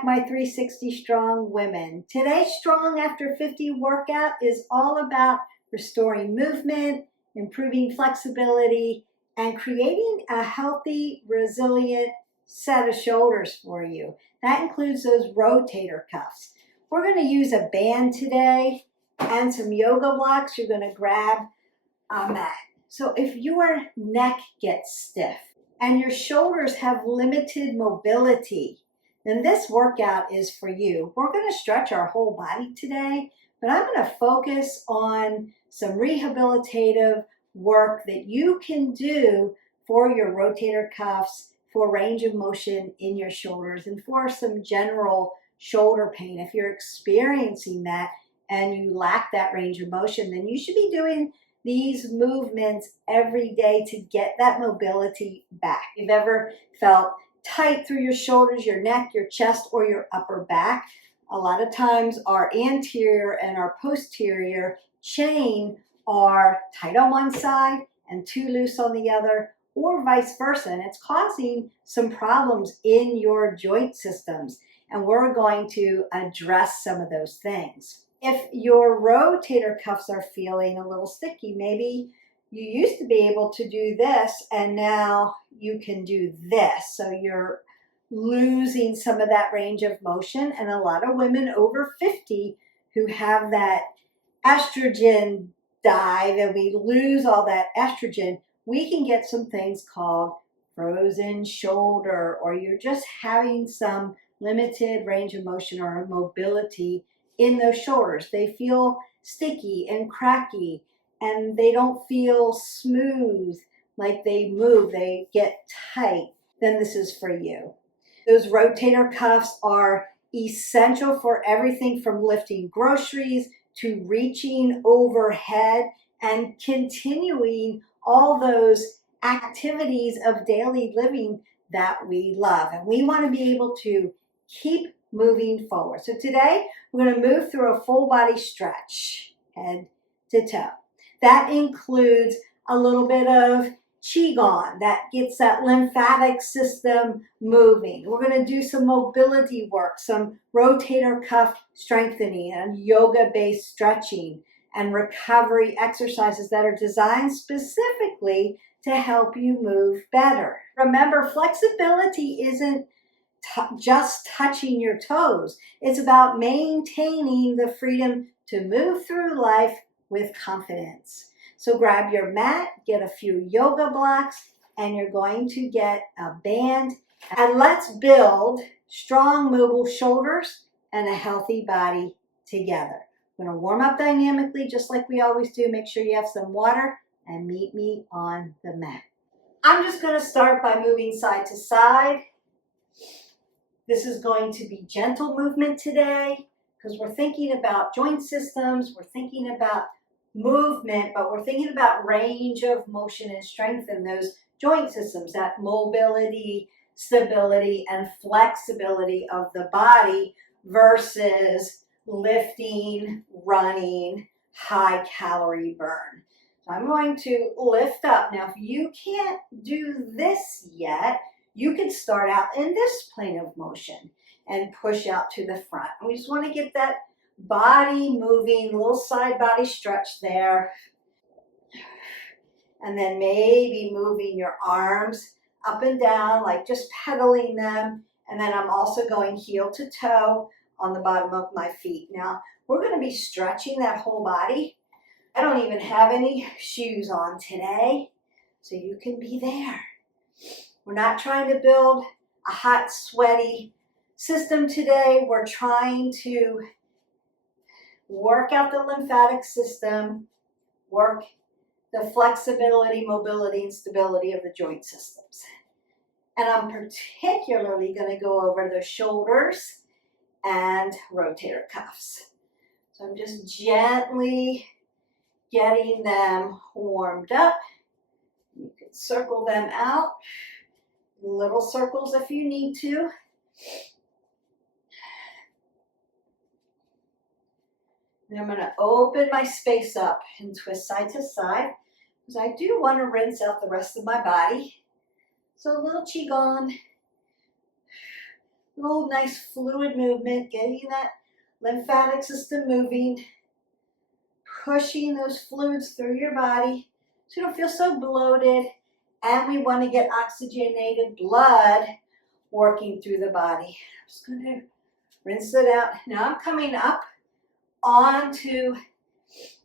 back, my 360 Strong women. Today's Strong After 50 workout is all about restoring movement, improving flexibility, and creating a healthy, resilient set of shoulders for you. That includes those rotator cuffs. We're going to use a band today and some yoga blocks. You're going to grab a mat. So if your neck gets stiff and your shoulders have limited mobility, then this workout is for you. We're going to stretch our whole body today, but I'm going to focus on some rehabilitative work that you can do for your rotator cuffs, for range of motion in your shoulders, and for some general shoulder pain. If you're experiencing that and you lack that range of motion, then you should be doing these movements every day to get that mobility back. If you've ever felt tight through your shoulders, your neck, your chest, or your upper back, a lot of times our anterior and our posterior chain are tight on one side and too loose on the other, or vice versa, and it's causing some problems in your joint systems, and we're going to address some of those things. If your rotator cuffs are feeling a little sticky, maybe you used to be able to do this and now you can do this. So you're losing some of that range of motion. And a lot of women over 50 who have that estrogen dive and we lose all that estrogen, we can get some things called frozen shoulder, or you're just having some limited range of motion or mobility in those shoulders. They feel sticky and cracky, and they don't feel smooth, like they move, they get tight. Then this is for you. Those rotator cuffs are essential for everything from lifting groceries to reaching overhead and continuing all those activities of daily living that we love. And we want to be able to keep moving forward. So today we're going to move through a full body stretch, head to toe. That includes a little bit of Qigong that gets that lymphatic system moving. We're going to do some mobility work, some rotator cuff strengthening and yoga-based stretching and recovery exercises that are designed specifically to help you move better. Remember, flexibility isn't just touching your toes. It's about maintaining the freedom to move through life with confidence. So grab your mat, get a few yoga blocks, and you're going to get a band. And let's build strong, mobile shoulders and a healthy body together. We're going to warm up dynamically just like we always do. Make sure you have some water and meet me on the mat. I'm just going to start by moving side to side. This is going to be gentle movement today because we're thinking about joint systems, we're thinking about movement, but we're thinking about range of motion and strength in those joint systems, that mobility, stability, and flexibility of the body versus lifting, running, high calorie burn. So I'm going to lift up. Now, if you can't do this yet, you can start out in this plane of motion and push out to the front. And we just want to get that body moving, little side body stretch there. And then maybe moving your arms up and down, like just pedaling them. And then I'm also going heel to toe on the bottom of my feet. Now, we're going to be stretching that whole body. I don't even have any shoes on today, so you can be there. We're not trying to build a hot, sweaty system today. We're trying to work out the lymphatic system, work the flexibility, mobility, and stability of the joint systems. And I'm particularly going to go over the shoulders and rotator cuffs. So I'm just gently getting them warmed up. You can circle them out, little circles if you need to. And I'm going to open my space up and twist side to side because I do want to rinse out the rest of my body. So a little Qigong. Little nice fluid movement, getting that lymphatic system moving, pushing those fluids through your body so you don't feel so bloated. And we want to get oxygenated blood working through the body. I'm just going to rinse it out. Now I'm coming up onto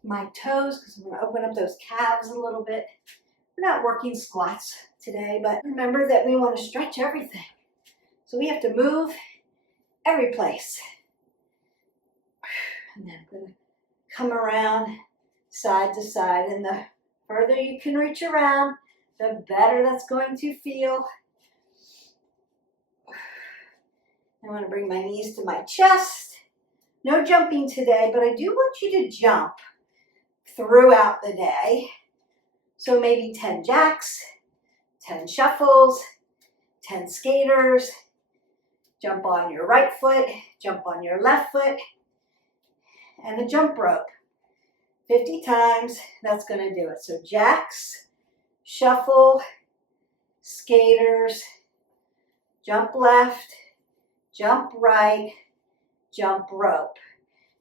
my toes because I'm going to open up those calves a little bit. We're not working squats today, but remember that we want to stretch everything. So we have to move every place. And then I'm going to come around side to side. And the further you can reach around, the better that's going to feel. I want to bring my knees to my chest. No jumping today, but I do want you to jump throughout the day. So maybe 10 jacks, 10 shuffles, 10 skaters. Jump on your right foot, jump on your left foot, and a jump rope. 50 times, that's going to do it. So jacks, shuffle, skaters, jump left, jump right, jump rope.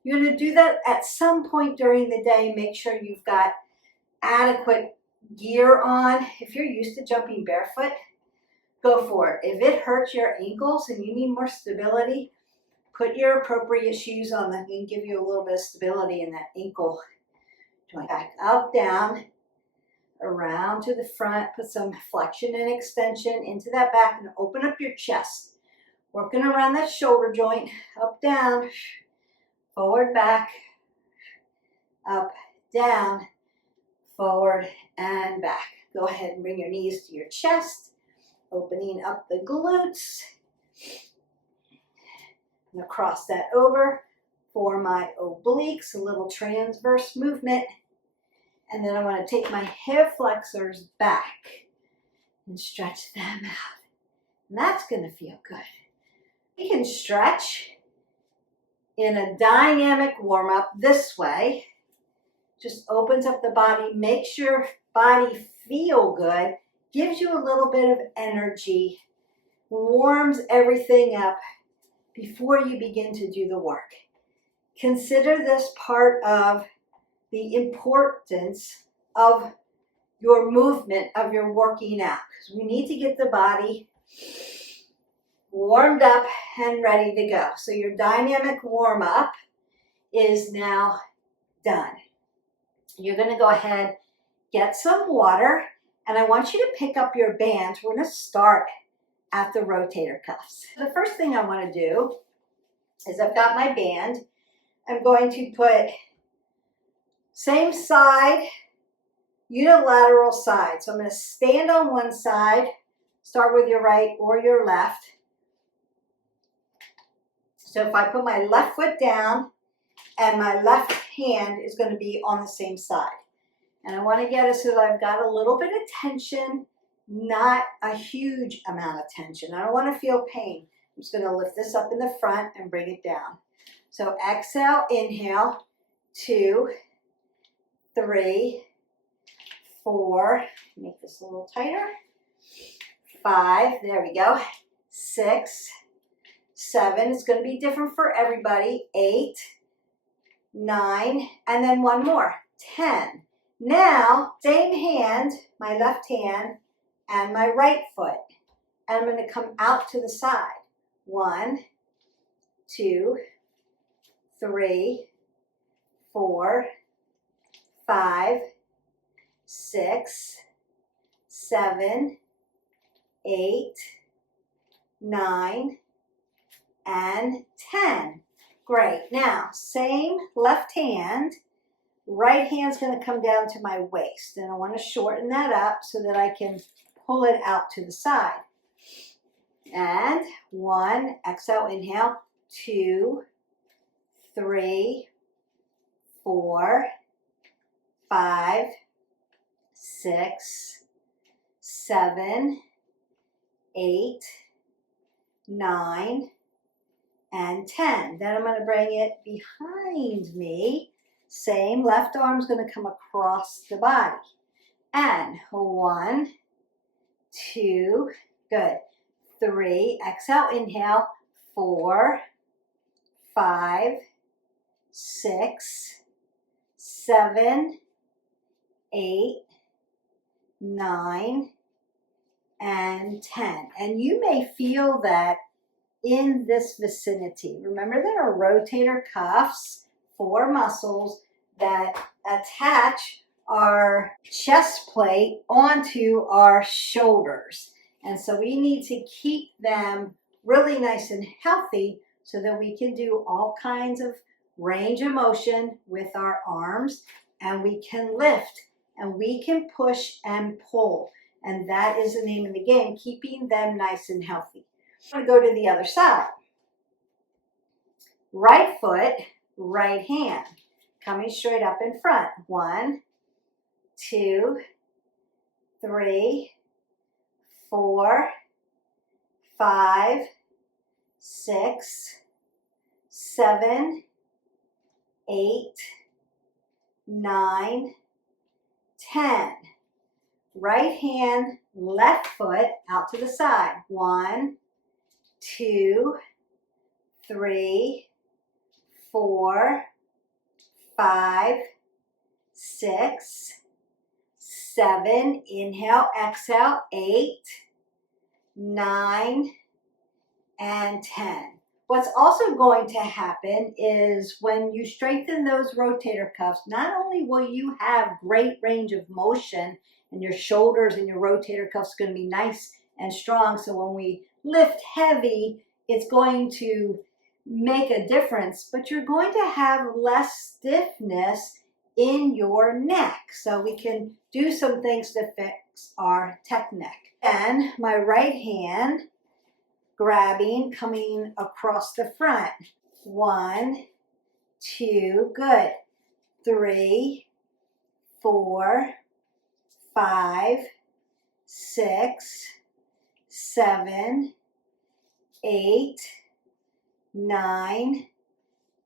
You're going to do that at some point during the day. Make sure you've got adequate gear on. If you're used to jumping barefoot, go for it. If it hurts your ankles and you need more stability, put your appropriate shoes on that can give you a little bit of stability in that ankle joint. Back up, down, around to the front. Put some flexion and extension into that back and open up your chest. Working around that shoulder joint. Up, down, forward, back, up, down, forward, and back. Go ahead and bring your knees to your chest. Opening up the glutes. I'm going to cross that over for my obliques, a little transverse movement. And then I want to take my hip flexors back and stretch them out. And that's going to feel good. You can stretch in a dynamic warm-up this way. Just opens up the body, makes your body feel good, gives you a little bit of energy, warms everything up before you begin to do the work. Consider this part of the importance of your movement, of your working out, because we need to get the body warmed up and ready to go. So your dynamic warm-up is now done. You're going to go ahead, get some water, and I want you to pick up your bands. We're going to start at the rotator cuffs. The first thing I want to do is I've got my band. I'm going to put same side, unilateral side. So I'm going to stand on one side, start with your right or your left. So if I put my left foot down and my left hand is going to be on the same side. And I want to get it so that I've got a little bit of tension, not a huge amount of tension. I don't want to feel pain. I'm just going to lift this up in the front and bring it down. So exhale, inhale, 2, 3, 4, make this a little tighter, 5, there we go, 6, 7, it's going to be different for everybody, 8, 9, and then one more, 10. Now, same hand, my left hand, and my right foot. And I'm going to come out to the side. 1, 2, 3, 4, 5, 6, 7, 8, 9, and 10. Great. Now, same left hand. Right hand's going to come down to my waist, and I want to shorten that up so that I can pull it out to the side. And 1, exhale, inhale, 2, 3, 4, 5, 6, 7, 8, 9, and 10. Then I'm going to bring it behind me. Same, left arm's going to come across the body. And 1, 2, good. 3, exhale, inhale, 4, 5, 6, 7, 8, 9, and 10. And you may feel that in this vicinity. Remember, there are rotator cuffs, 4 muscles that attach our chest plate onto our shoulders. And so we need to keep them really nice and healthy so that we can do all kinds of range of motion with our arms, and we can lift and we can push and pull. And that is the name of the game, keeping them nice and healthy. I'm going to go to the other side. Right foot, right hand, coming straight up in front. 1, 2, 3, 4, 5, 6, 7, 8, 9, 10. Right hand, left foot out to the side. 1, 2, 3, 4, 5, 6, 7. Inhale, exhale. 8, 9, and 10. What's also going to happen is when you strengthen those rotator cuffs, not only will you have great range of motion and your shoulders and your rotator cuffs are going to be nice and strong, so when we lift heavy, it's going to make a difference, but you're going to have less stiffness in your neck. So we can do some things to fix our tech neck. And my right hand grabbing, coming across the front. 1, 2, good. 3, 4, 5, 6, 7, 8, 9,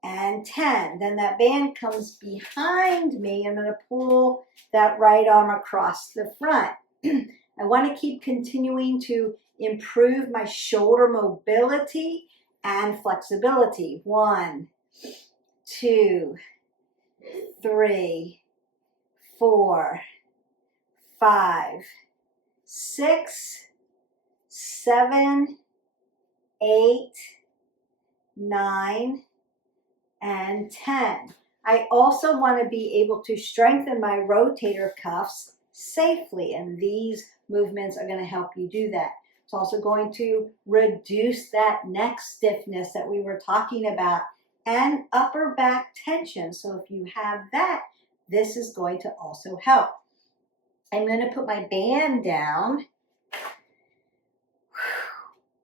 and 10. Then that band comes behind me. I'm going to pull that right arm across the front. I want to keep continuing to improve my shoulder mobility and flexibility. 1, 2, 3, 4, 5, 6, 7, 8, 9, and 10. I also want to be able to strengthen my rotator cuffs safely, and these movements are going to help you do that. It's also going to reduce that neck stiffness that we were talking about and upper back tension. So if you have that, this is going to also help. I'm going to put my band down.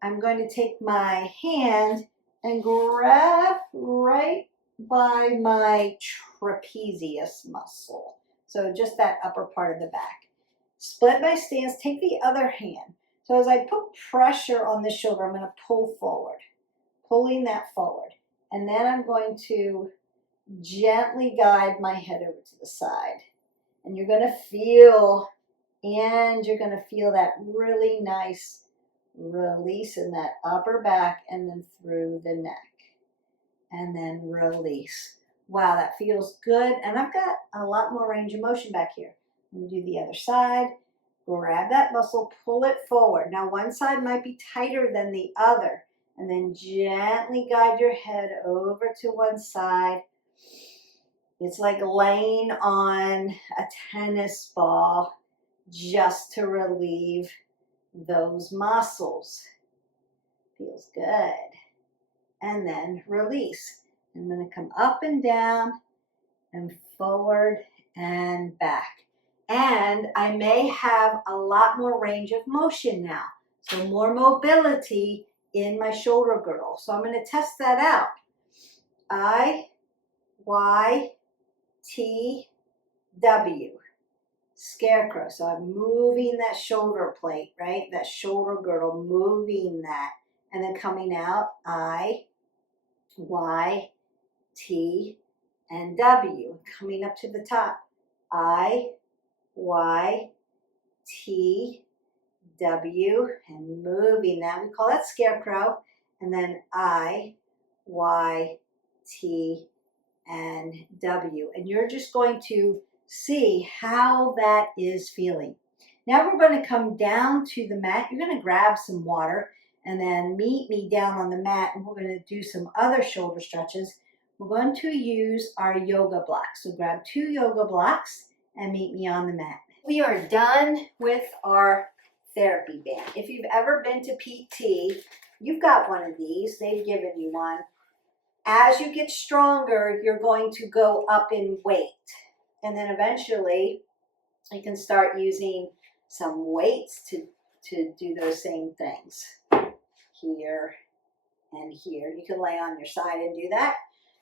I'm going to take my hand and grab right by my trapezius muscle. So just that upper part of the back. Split my stance, take the other hand. So as I put pressure on the shoulder, I'm going to pull forward, pulling that forward. And then I'm going to gently guide my head over to the side. And you're going to feel, that really nice release in that upper back and then through the neck. And then release. Wow, that feels good. And I've got a lot more range of motion back here. I'm going to do the other side. Grab that muscle, pull it forward. Now one side might be tighter than the other. And then gently guide your head over to one side. It's like laying on a tennis ball just to relieve those muscles. Feels good. And then release. I'm going to come up and down and forward and back. And I may have a lot more range of motion now. So more mobility in my shoulder girdle. So I'm going to test that out. I, Y, T, W. Scarecrow. So I'm moving that shoulder plate, right? That shoulder girdle, moving that. And then coming out, I, Y, T, and W. Coming up to the top, I, Y, T, W, and moving that. We call that scarecrow. and then I, Y, T, and W. And you're just going to see how that is feeling. Now we're going to come down to the mat. You're going to grab some water and then meet me down on the mat, and we're going to do some other shoulder stretches. We're going to use our yoga blocks. So grab 2 yoga blocks and meet me on the mat. We are done with our therapy band. If you've ever been to PT, you've got one of these. They've given you one. As you get stronger, you're going to go up in weight. And then eventually, you can start using some weights to do those same things. Here and here. You can lay on your side and do that.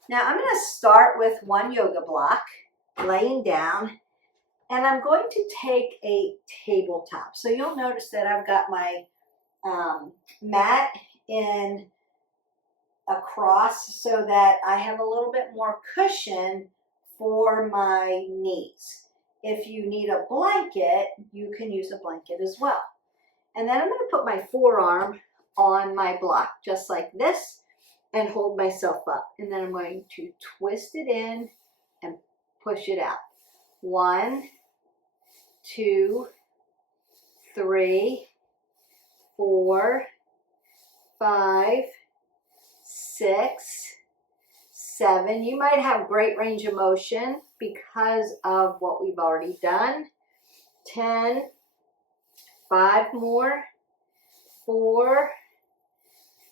Now, I'm going to start with one yoga block, laying down, and I'm going to take a tabletop. So you'll notice that I've got my mat in across so that I have a little bit more cushion for my knees. If you need a blanket, you can use a blanket as well. And then I'm going to put my forearm on my block, just like this, and hold myself up. And then I'm going to twist it in and push it out. 1, 2, 3, 4, 5, 6, 7. You might have great range of motion because of what we've already done. 10, 5 more, 4,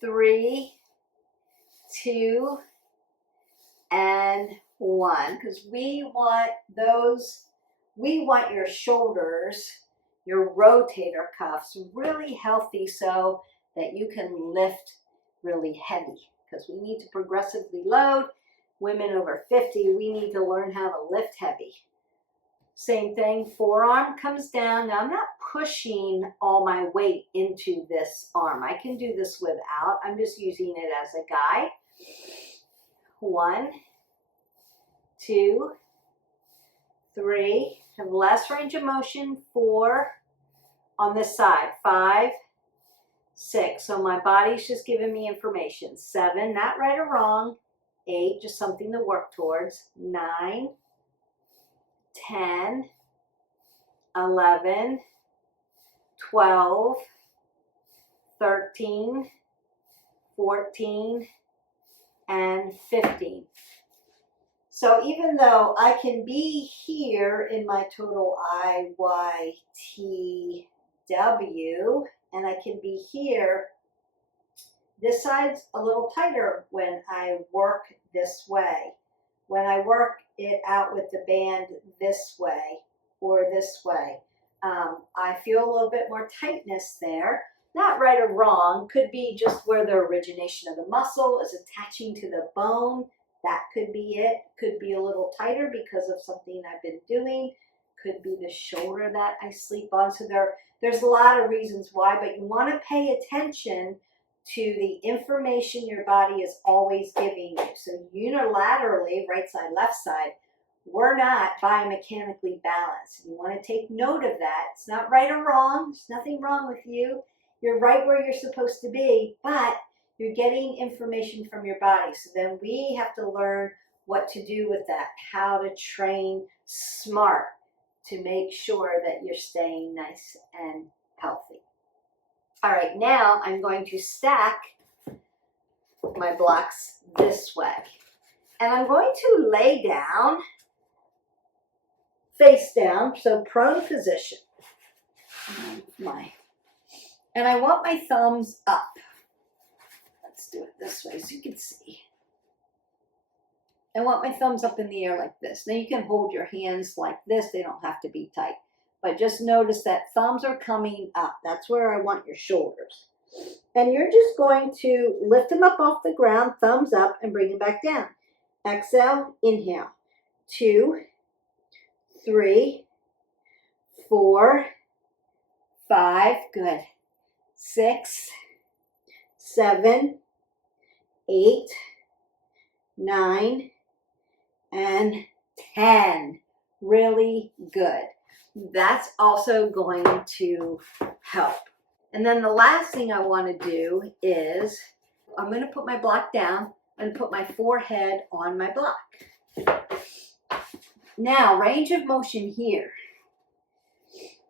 3, 2, and 1. Because we want your shoulders, your rotator cuffs really healthy so that you can lift really heavy. Because we need to progressively load. Women over 50, we need to learn how to lift heavy. Same thing, forearm comes down. Now I'm not pushing all my weight into this arm. I can do this without. I'm just using it as a guide. 1, 2, 3, have less range of motion. 4, on this side. 5, 6, so my body's just giving me information. 7, not right or wrong. 8, just something to work towards. 9, 10, 11, 12, 13, 14, and 15. So even though I can be here in my total I, Y, T, W, and I can be here, this side's a little tighter when I work this way. When I work it out with the band this way or this way, I feel a little bit more tightness there. Not right or wrong, could be just where the origination of the muscle is attaching to the bone. That could be it. Could be a little tighter because of something I've been doing. Could be the shoulder that I sleep on. So there's a lot of reasons why, but you want to pay attention to the information your body is always giving you. So unilaterally, right side, left side, we're not biomechanically balanced. You want to take note of that. It's not right or wrong. There's nothing wrong with you. You're right where you're supposed to be, but you're getting information from your body. So then we have to learn what to do with that, how to train smart to make sure that you're staying nice and healthy. All right, now I'm going to stack my blocks this way. And I'm going to lay down, face down, so prone position. And I want my thumbs up. Let's do it this way so you can see. I want my thumbs up in the air like this. Now you can hold your hands like this. They don't have to be tight. But just notice that thumbs are coming up. That's where I want your shoulders. And you're just going to lift them up off the ground, thumbs up, and bring them back down. Exhale, inhale. 2, 3, 4, 5, good. 6, 7, 8, 9, and 10. Really good. That's also going to help. And then the last thing I want to do is I'm going to put my block down and put my forehead on my block. Now, range of motion here.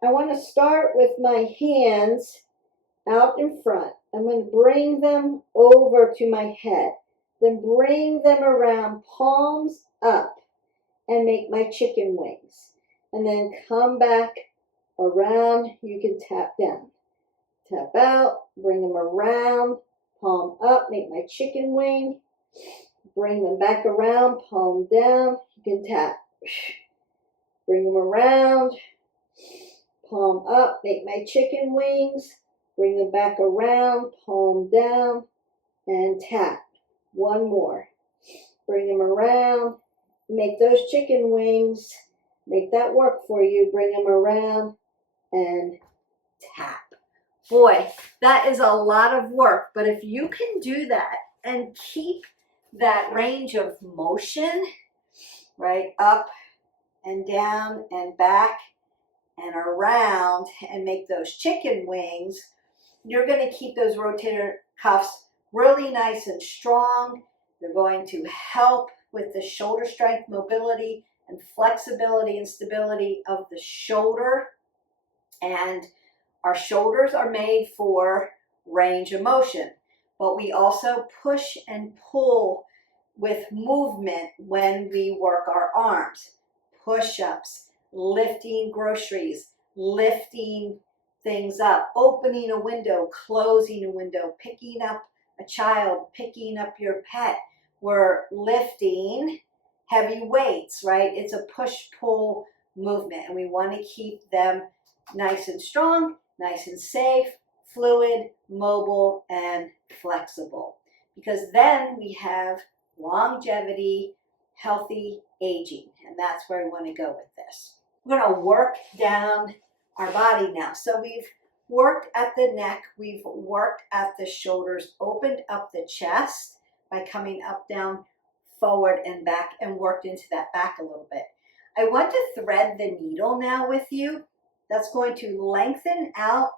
I want to start with my hands out in front. I'm going to bring them over to my head. Then bring them around, palms up, and make my chicken wings. And then come back around. You can tap down. Tap out, bring them around, palm up, make my chicken wing. Bring them back around, palm down. You can tap. Bring them around, palm up, make my chicken wings. Bring them back around, palm down, and tap. One more. Bring them around, make those chicken wings. Make that work for you. Bring them around and tap. Boy, that is a lot of work, but if you can do that and keep that range of motion, right, up and down and back and around and make those chicken wings, you're going to keep those rotator cuffs really nice and strong. They're going to help with the shoulder strength, mobility, and flexibility and stability of the shoulder. And our shoulders are made for range of motion, but we also push and pull with movement when we work our arms. Push-ups, lifting groceries, lifting things up, opening a window, closing a window, picking up a child, picking up your pet. We're lifting heavy weights, right? It's a push-pull movement, and we want to keep them nice and strong, nice and safe, fluid, mobile, and flexible. Because then we have longevity, healthy aging, and that's where we want to go with this. We're going to work down our body now. So we've worked at the neck, we've worked at the shoulders, opened up the chest by coming up, down, forward, and back, and worked into that back a little bit. I want to thread the needle now with you. That's going to lengthen out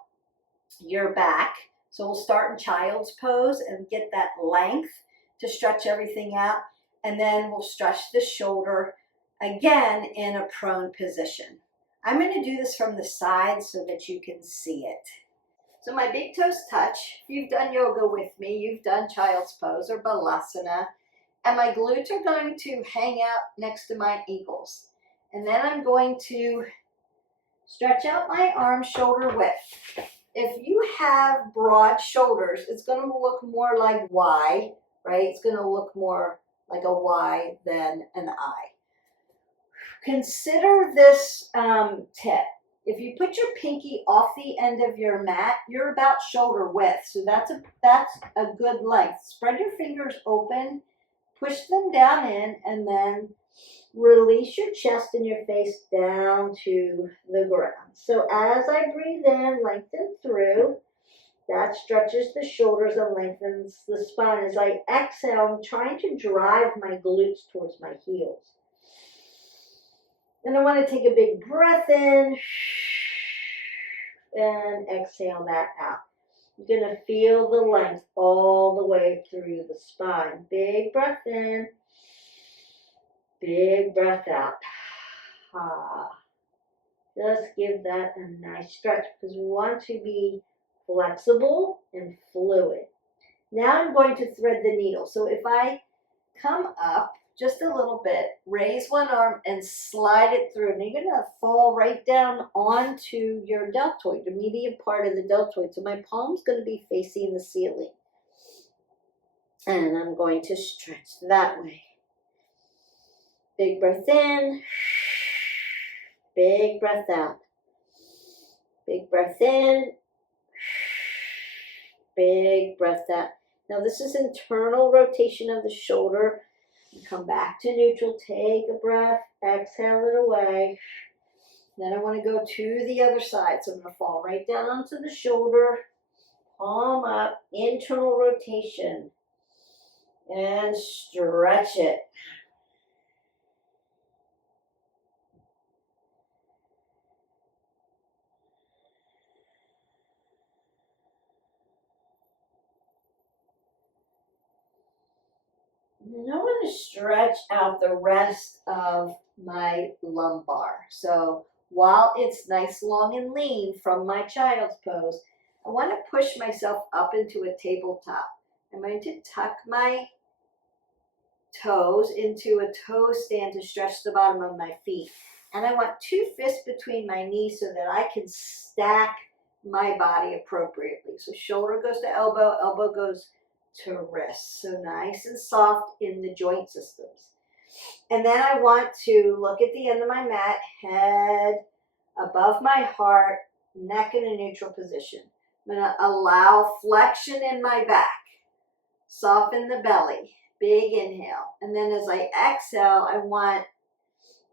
your back. So we'll start in child's pose and get that length to stretch everything out. And then we'll stretch the shoulder again in a prone position. I'm going to do this from the side so that you can see it. So my big toes touch. If you've done yoga with me, you've done child's pose or balasana. And my glutes are going to hang out next to my ankles. And then I'm going to stretch out my arms shoulder width. If you have broad shoulders, it's going to look more like Y, right? It's going to look more like a Y than an I. Consider this tip. If you put your pinky off the end of your mat, you're about shoulder width. So that's a good length. Spread your fingers open, push them down in, and then release your chest and your face down to the ground. So as I breathe in, lengthen through. That stretches the shoulders and lengthens the spine. As I exhale, I'm trying to drive my glutes towards my heels. And I want to take a big breath in and exhale that out. You're going to feel the length all the way through the spine. Big breath in, big breath out. Just give that a nice stretch because we want to be flexible and fluid. Now I'm going to thread the needle. So if I come up just a little bit, raise one arm and slide it through, and you're going to fall right down onto your deltoid, the median part of the deltoid. So my palm's going to be facing the ceiling. And I'm going to stretch that way. Big breath in, big breath out. Big breath in, big breath out. Now this is internal rotation of the shoulder. Come back to neutral, take a breath, exhale it away. Then I want to go to the other side. So I'm going to fall right down onto the shoulder, palm up, internal rotation, and stretch it. And I want to stretch out the rest of my lumbar. So while it's nice, long, and lean from my child's pose, I want to push myself up into a tabletop. I'm going to tuck my toes into a toe stand to stretch the bottom of my feet. And I want 2 fists between my knees so that I can stack my body appropriately. So shoulder goes to elbow, elbow goes to wrist. So nice and soft in the joint systems. And then I want to look at the end of my mat, head above my heart, neck in a neutral position. I'm going to allow flexion in my back, soften the belly, big inhale. And then as I exhale, I want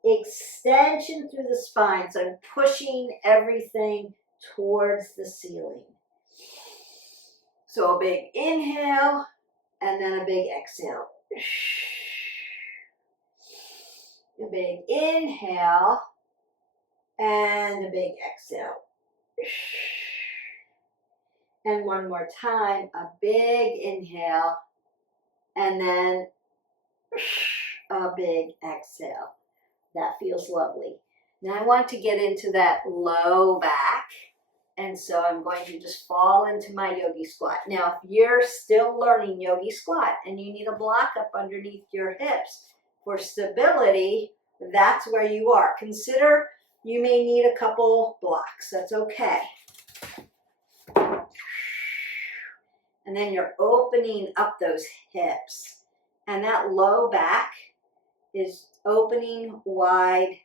extension through the spine. So I'm pushing everything towards the ceiling. So a big inhale and then a big exhale. A big inhale and a big exhale. And one more time, a big inhale and then a big exhale. That feels lovely. Now I want to get into that low back. And so I'm going to just fall into my yogi squat. Now, if you're still learning yogi squat and you need a block up underneath your hips for stability, that's where you are. Consider you may need a couple blocks. That's okay. And then you're opening up those hips. And that low back is opening wide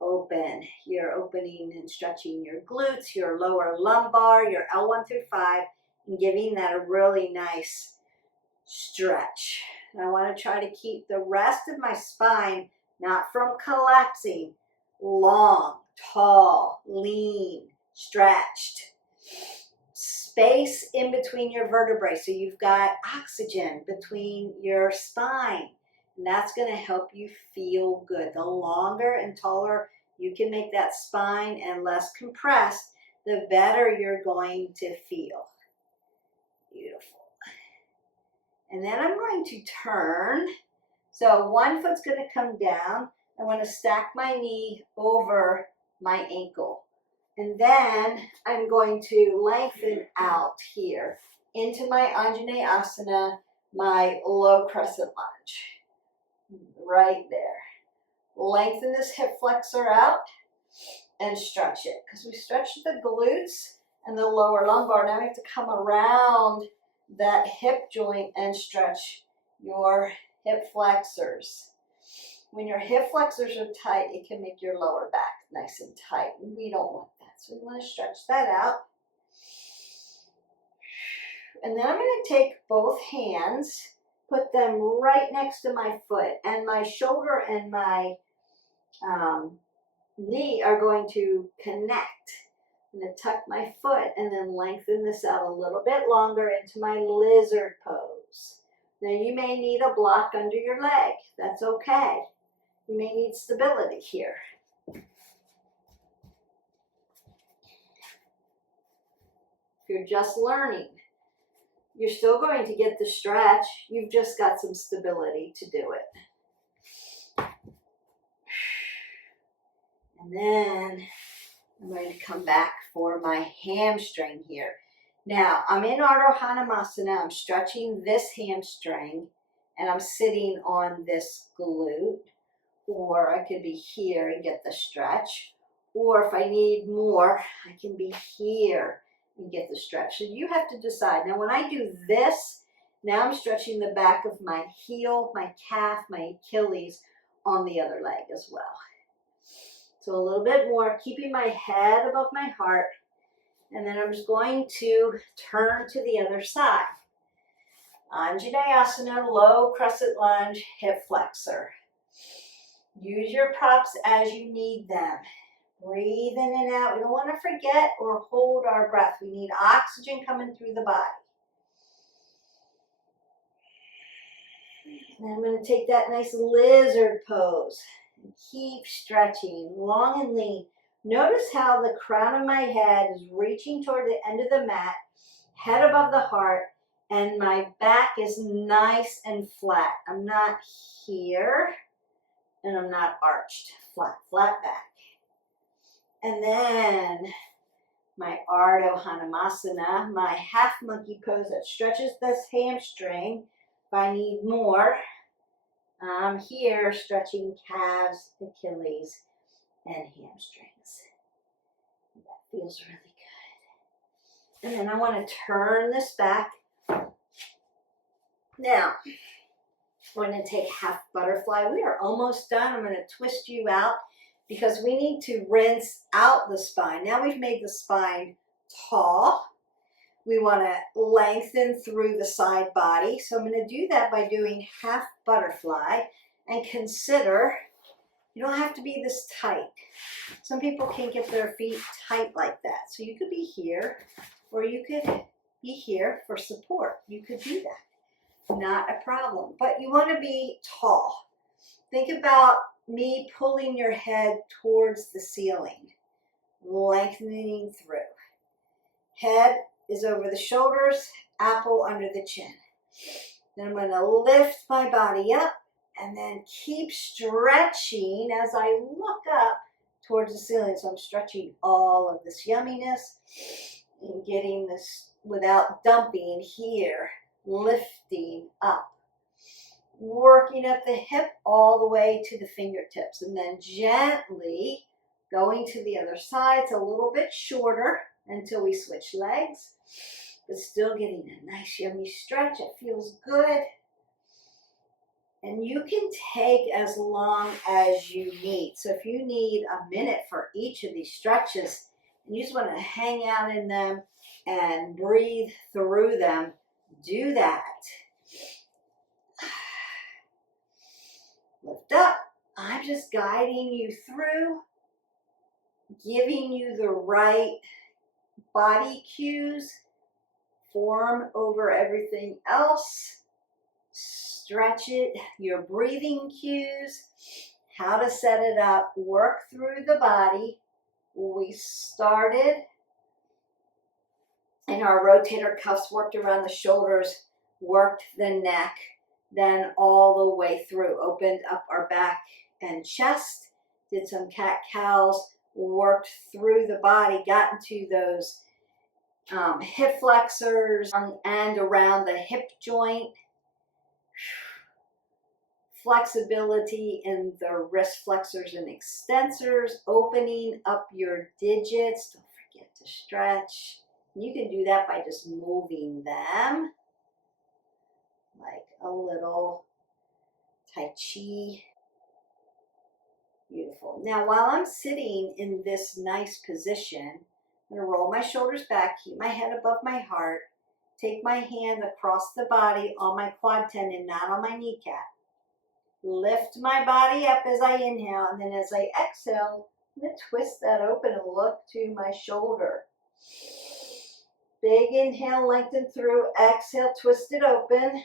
open. You're opening and stretching your glutes, your lower lumbar, your L1 through 5, and giving that a really nice stretch. And I want to try to keep the rest of my spine not from collapsing, long, tall, lean, stretched. Space in between your vertebrae, so you've got oxygen between your spine. And that's going to help you feel good. The longer and taller you can make that spine and less compressed, the better you're going to feel. Beautiful. And then I'm going to turn. So one foot's going to come down. I want to stack my knee over my ankle. And then I'm going to lengthen out here into my Anjaneyasana, my low crescent lunge. Right there. Lengthen this hip flexor out and stretch it. Because we stretched the glutes and the lower lumbar. Now we have to come around that hip joint and stretch your hip flexors. When your hip flexors are tight, it can make your lower back nice and tight. And we don't want that. So we want to stretch that out. And then I'm going to take both hands, put them right next to my foot, and my shoulder and my knee are going to connect. I'm going to tuck my foot and then lengthen this out a little bit longer into my lizard pose. Now you may need a block under your leg. That's okay. You may need stability here. If you're just learning, you're still going to get the stretch. You've just got some stability to do it. And then I'm going to come back for my hamstring here. Now, I'm in Ardha Hanumasana. I'm stretching this hamstring, and I'm sitting on this glute. Or I could be here and get the stretch. Or if I need more, I can be here and get the stretch. So you have to decide. Now, when I do this, now I'm stretching the back of my heel, my calf, my Achilles on the other leg as well. So a little bit more, keeping my head above my heart. And then I'm just going to turn to the other side. Anjaneyasana, low crescent lunge, hip flexor. Use your props as you need them. Breathe in and out. We don't want to forget or hold our breath. We need oxygen coming through the body. And then I'm going to take that nice lizard pose. And keep stretching, long and lean. Notice how the crown of my head is reaching toward the end of the mat, head above the heart, and my back is nice and flat. I'm not here, and I'm not arched. Flat, flat back. And then my Ardha Hanumasana, my half monkey pose that stretches this hamstring. If I need more, I'm here stretching calves, Achilles, and hamstrings. That feels really good. And then I want to turn this back. Now, we're going to take half butterfly. We are almost done. I'm going to twist you out because we need to rinse out the spine. Now we've made the spine tall. We want to lengthen through the side body. So I'm going to do that by doing half butterfly. And consider, you don't have to be this tight. Some people can't get their feet tight like that. So you could be here, or you could be here for support. You could do that. Not a problem. But you want to be tall. Think about me pulling your head towards the ceiling, lengthening through. Head is over the shoulders, apple under the chin. Then I'm going to lift my body up and then keep stretching as I look up towards the ceiling. So I'm stretching all of this yumminess and getting this without dumping here, lifting up. Working at the hip all the way to the fingertips, and then gently going to the other side. It's a little bit shorter until we switch legs, but still getting a nice yummy stretch. It feels good. And you can take as long as you need. So if you need a minute for each of these stretches, and you just want to hang out in them and breathe through them, do that. Lift up. I'm just guiding you through, giving you the right body cues, form over everything else. Stretch it, your breathing cues, how to set it up, work through the body. We started, and our rotator cuffs worked around the shoulders, worked the neck, then all the way through. Opened up our back and chest, did some cat-cows, worked through the body, got into those hip flexors and around the hip joint. Flexibility in the wrist flexors and extensors, opening up your digits. Don't forget to stretch. You can do that by just moving them, like a little Tai Chi. Beautiful. Now, while I'm sitting in this nice position, I'm going to roll my shoulders back, keep my head above my heart, take my hand across the body on my quad tendon, not on my kneecap. Lift my body up as I inhale, and then as I exhale, I'm going to twist that open and look to my shoulder. Big inhale, lengthen through. Exhale, twist it open.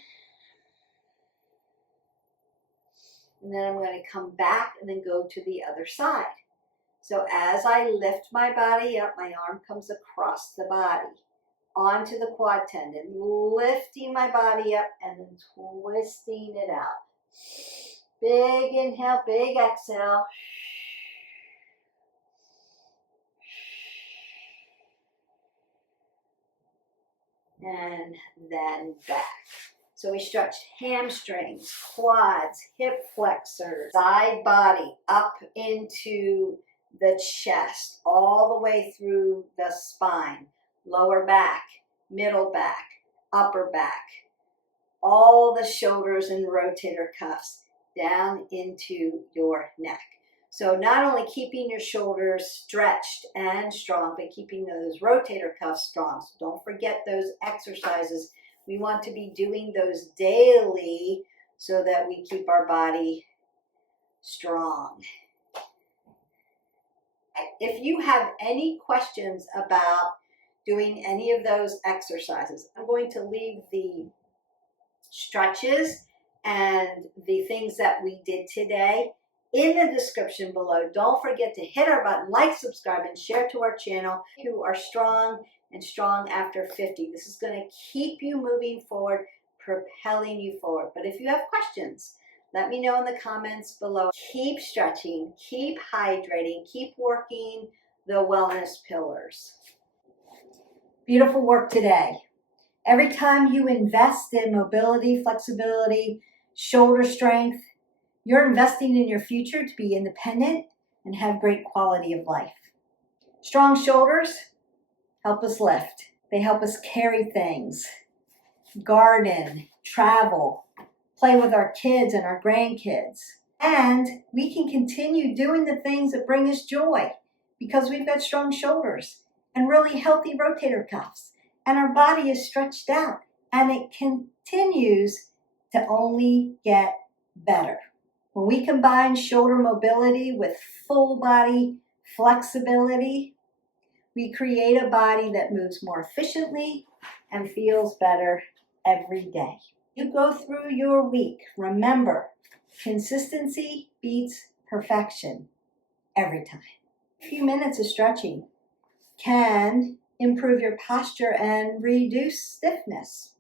And then I'm going to come back and then go to the other side. So as I lift my body up, my arm comes across the body, onto the quad tendon, lifting my body up and then twisting it out. Big inhale, big exhale. And then back. So we stretched hamstrings, quads, hip flexors, side body up into the chest, all the way through the spine, lower back, middle back, upper back, all the shoulders and rotator cuffs down into your neck. So not only keeping your shoulders stretched and strong, but keeping those rotator cuffs strong. So don't forget those exercises. We want to be doing those daily so that we keep our body strong. If you have any questions about doing any of those exercises, I'm going to leave the stretches and the things that we did today in the description below. Don't forget to hit our button, like, subscribe, and share to our channel. You are strong, and strong after 50. This is going to keep you moving forward, propelling you forward. But if you have questions, let me know in the comments below. Keep stretching, keep hydrating, keep working the wellness pillars. Beautiful work today. Every time you invest in mobility, flexibility, shoulder strength, you're investing in your future to be independent and have great quality of life. Strong shoulders help us lift. They help us carry things, garden, travel, play with our kids and our grandkids. And we can continue doing the things that bring us joy because we've got strong shoulders and really healthy rotator cuffs. And our body is stretched out and it continues to only get better. When we combine shoulder mobility with full body flexibility, we create a body that moves more efficiently and feels better every day. You go through your week, remember, consistency beats perfection every time. A few minutes of stretching can improve your posture and reduce stiffness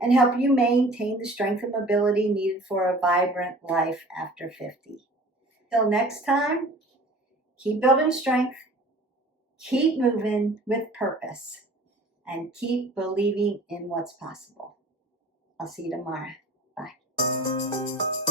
and help you maintain the strength and mobility needed for a vibrant life after 50. Till next time, keep building strength, keep moving with purpose, and keep believing in what's possible. I'll see you tomorrow. Bye.